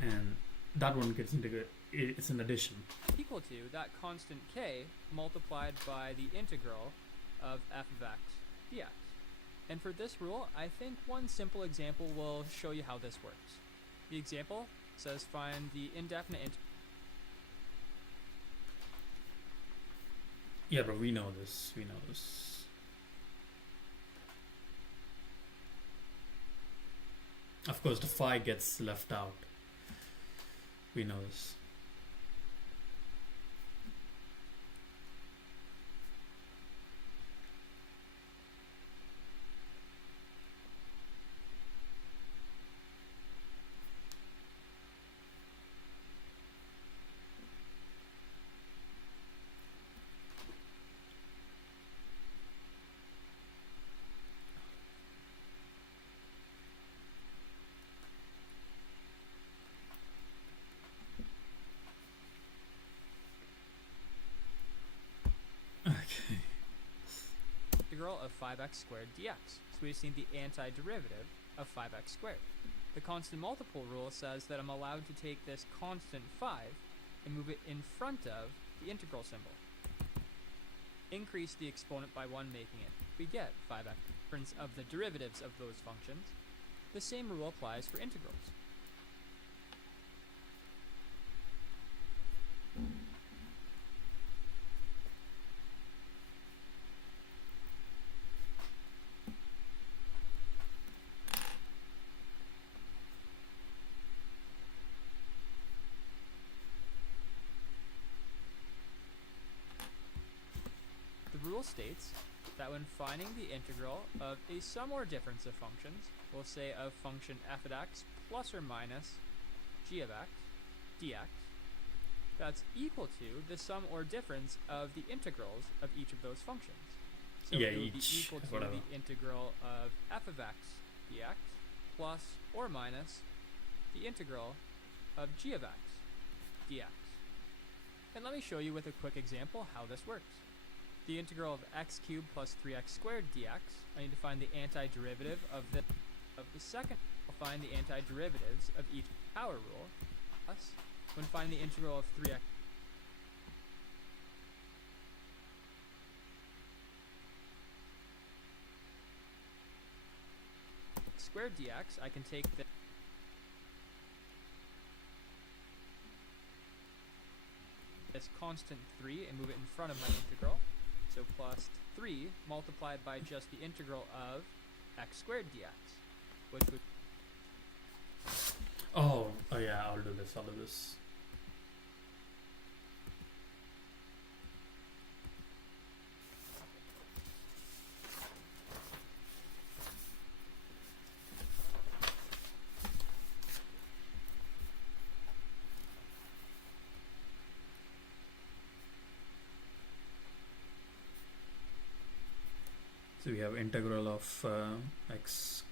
and that one gets integrated. It's an addition. equal to that constant k multiplied by the integral of f of x dx. And for this rule, I think one simple example will show you how this works. The example says find the indefinite Yeah, but we know this. We know this. Of course, the phi gets left out. We know this. integral of 5x squared dx. So we've seen the antiderivative of 5x squared. The constant multiple rule says that I'm allowed to take this constant 5 and move it in front of the integral symbol. Increase the exponent by 1, making it. We get 5x. Difference of the derivatives of those functions. The same rule applies for integrals. The rule states that when finding the integral of a sum or difference of functions, we'll say of function f of x plus or minus g of x dx, that's equal to the sum or difference of the integrals of each of those functions. So Yeah, it would be each, equal to whatever. the integral of f of x dx plus or minus the integral of g of x dx. And let me show you with a quick example how this works. The integral of x cubed plus 3x squared dx, I need to find the antiderivative of the second. I'll find the antiderivatives of each power rule. Plus, when finding the integral of 3x squared dx, I can take this constant 3 and move it in front of my integral. So plus 3 multiplied by just the integral of x squared dx, which would... Oh yeah, I'll do this. So we have integral of x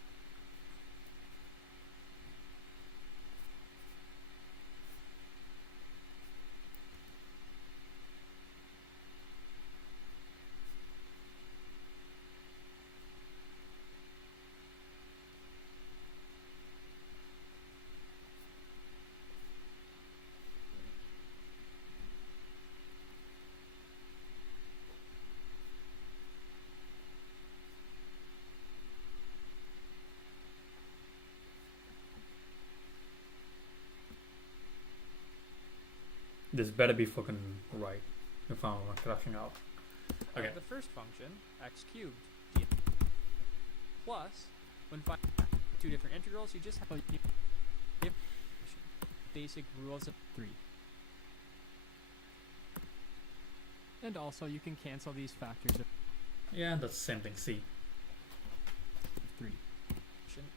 This better be fucking right if I'm crashing out. Okay. The first function, x cubed dx, plus, when finding two different integrals, you just have basic rules of 3. And also, you can cancel these factors of Yeah, that's the same thing. C. 3.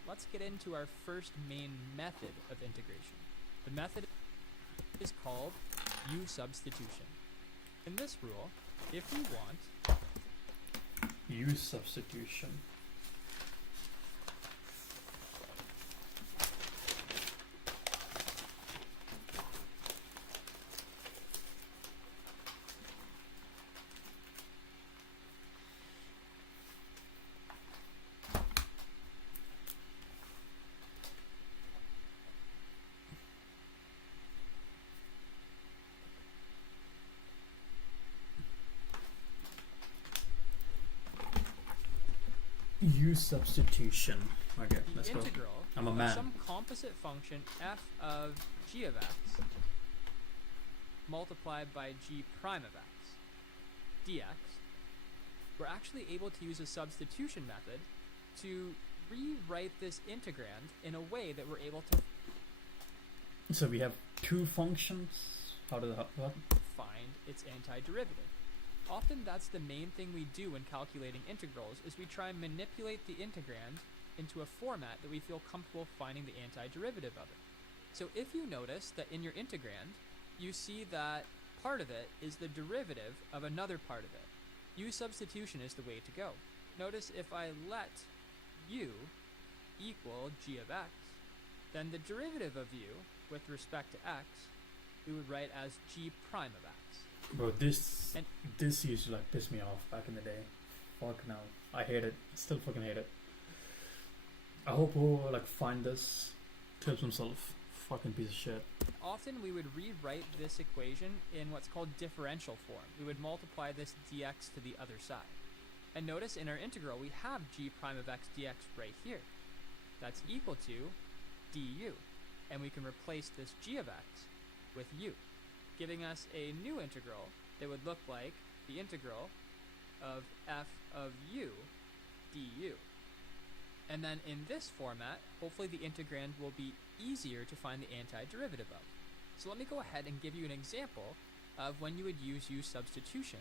Let's get into our first main method of integration. The method is called U substitution. In this rule, if we want Use substitution. Use substitution. Okay, the let's go. integral I'm a of man. some composite function f of g of x multiplied by g prime of x dx, we're actually able to use a substitution method to rewrite this integrand in a way that we're able to So we have two functions. How does that what? find its antiderivative. Often that's the main thing we do when calculating integrals, is we try and manipulate the integrand into a format that we feel comfortable finding the antiderivative of it. So if you notice that in your integrand, you see that part of it is the derivative of another part of it. U substitution is the way to go. Notice if I let u equal g of x, then the derivative of u with respect to x, we would write as g prime of x. Bro, this And- this used to like piss me off back in the day. Fuck no. I hate it. I still fucking hate it. I hope who like find this kills himself. Fucking piece of shit. Often we would rewrite this equation in what's called differential form. We would multiply this dx to the other side. And notice in our integral we have g prime of x dx right here. That's equal to du. And we can replace this g of x with u, giving us a new integral that would look like the integral of f of u du. And then in this format, hopefully the integrand will be easier to find the antiderivative of. So let me go ahead and give you an example of when you would use u substitution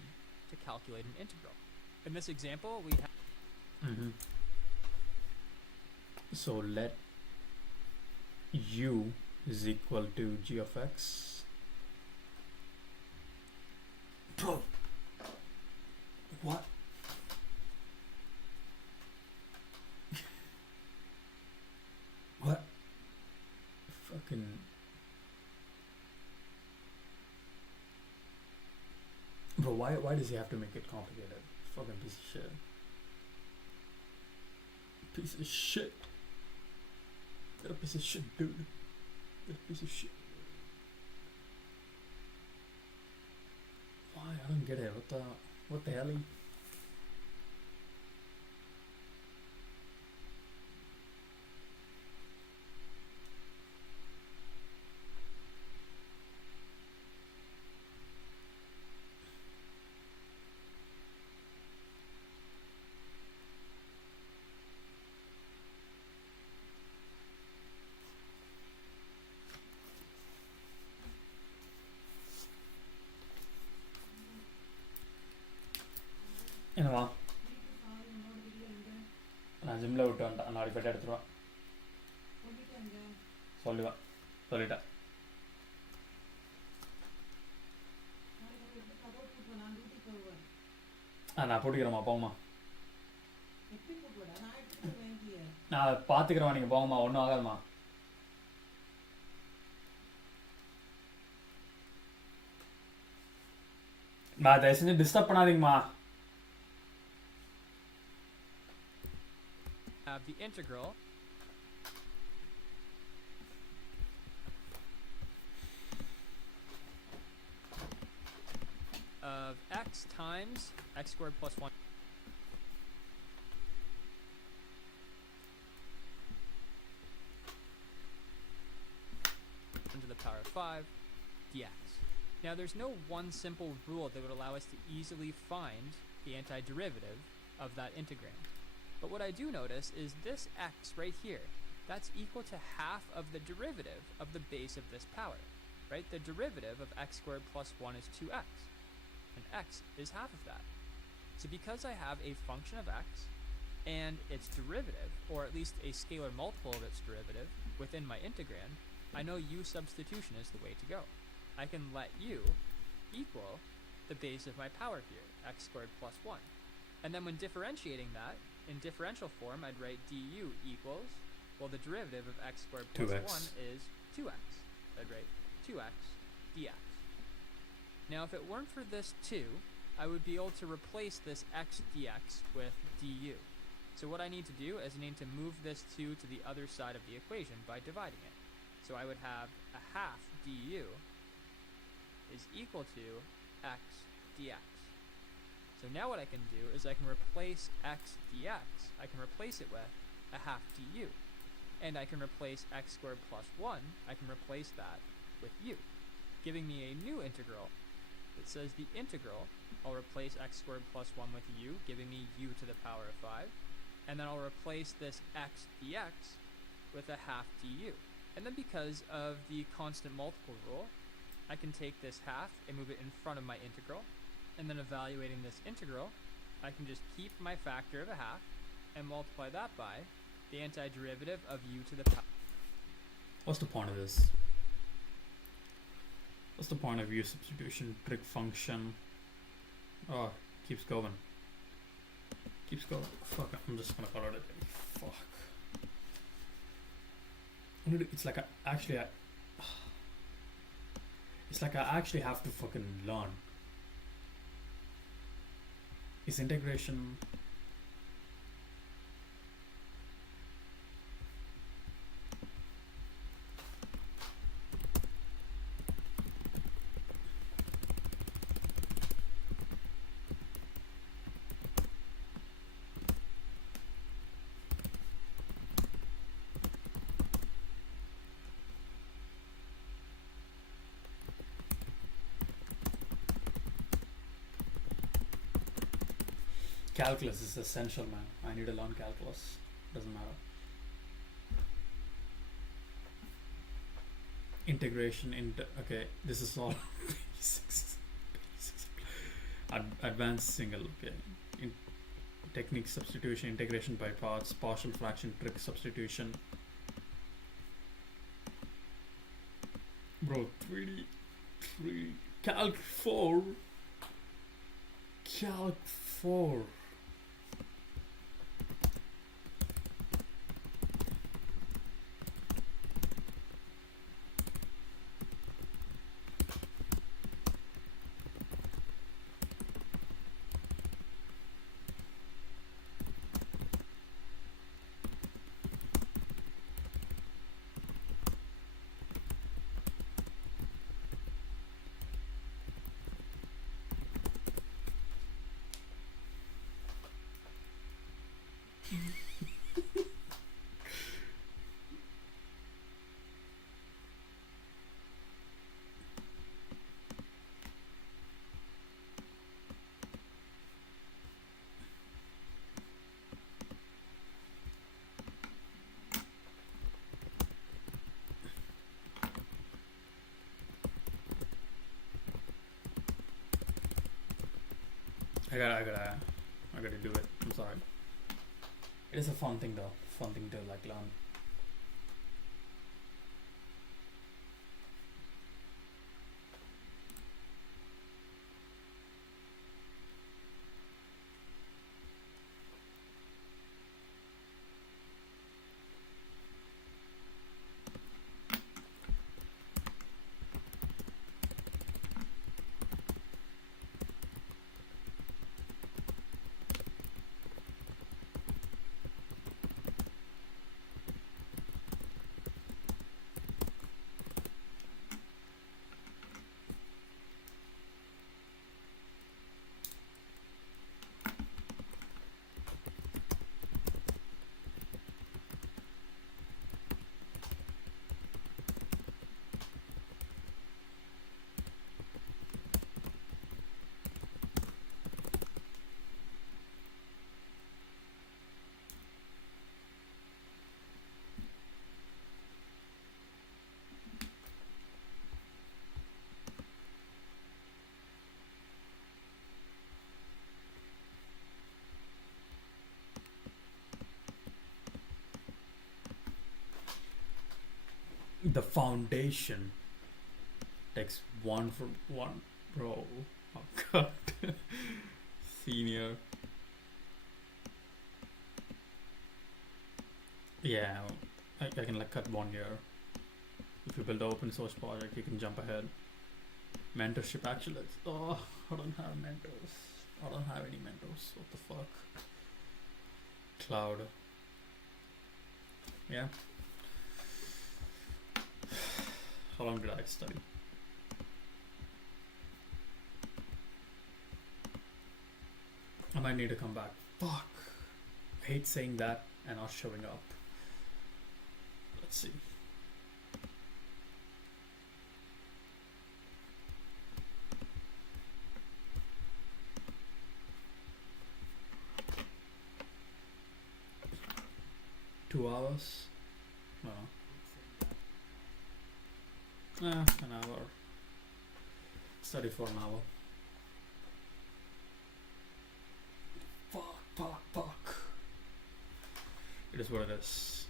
to calculate an integral. In this example, we have So let u is equal to g of x. Bro, what? What? Fucking. Bro, why does he have to make it complicated? Fucking piece of shit. Piece of shit. You're a piece of shit, dude. You're a piece of shit. Why? I don't get it. What the hell? என்னவா நான் ஜிம்மில் விட்டு வந்துட்டேன் நாளைக்கு போய்ட்டு எடுத்துருவேன் சொல்லிட்டேன் நான் போட்டுக்கிறேம்மா போங்கம்மா நான் பார்த்துக்கிறேம்மா நீங்கள் போங்கம்மா ஒன்றும் ஆகாதும்மா நான் தயவு செஞ்சு disturb பண்ணாதீங்கம்மா have the integral of x times x squared plus 1 to the power of 5 dx. Now there's no one simple rule that would allow us to easily find the antiderivative of that integrand. But what I do notice is this x right here, that's equal to half of the derivative of the base of this power, right? The derivative of x squared plus 1 is 2x, and x is half of that. So because I have a function of x and its derivative, or at least a scalar multiple of its derivative, within my integrand, I know u substitution is the way to go. I can let u equal the base of my power here, x squared plus 1. And then when differentiating that, in differential form, I'd write du equals, well, the derivative of x squared plus 2x. 1 is 2x. I'd write 2x dx. Now, if it weren't for this 2, I would be able to replace this x dx with du. So what I need to do is I need to move this 2 to the other side of the equation by dividing it. So I would have a half du is equal to x dx. So now what I can do is I can replace x dx, I can replace it with a half du. And I can replace x squared plus 1, I can replace that with u, giving me a new integral that says the integral, I'll replace x squared plus 1 with u, giving me u to the power of 5. And then I'll replace this x dx with a half du. And then because of the constant multiple rule, I can take this half and move it in front of my integral. And then evaluating this integral, I can just keep my factor of a half and multiply that by the antiderivative of u to the power. What's the point of this? What's the point of u substitution, trig function? Oh, keeps going. Keeps going. Fuck, I'm just gonna call it a day. Fuck. It's like it's like I actually have to fucking learn. Is integration Calculus is essential, man. I need to learn calculus. Doesn't matter. Integration into, okay, this is all basics. Advanced single, okay. Technique substitution, integration by parts, partial fraction, trig substitution. Bro, 3D, calc 4. Calc 4. I gotta do it. I'm sorry. It is a fun thing though. Fun thing to like learn. The foundation takes one from one, bro. Oh god. Senior. Yeah, I can like cut 1 year. If you build an open source project, you can jump ahead. Mentorship actually. Oh, I don't have mentors. I don't have any mentors. What the fuck? Cloud. Yeah. How long did I study? I might need to come back. Fuck. I hate saying that and not showing up. Let's see. Two hours? No. An hour. Study for an hour. Fuck. It is what it is.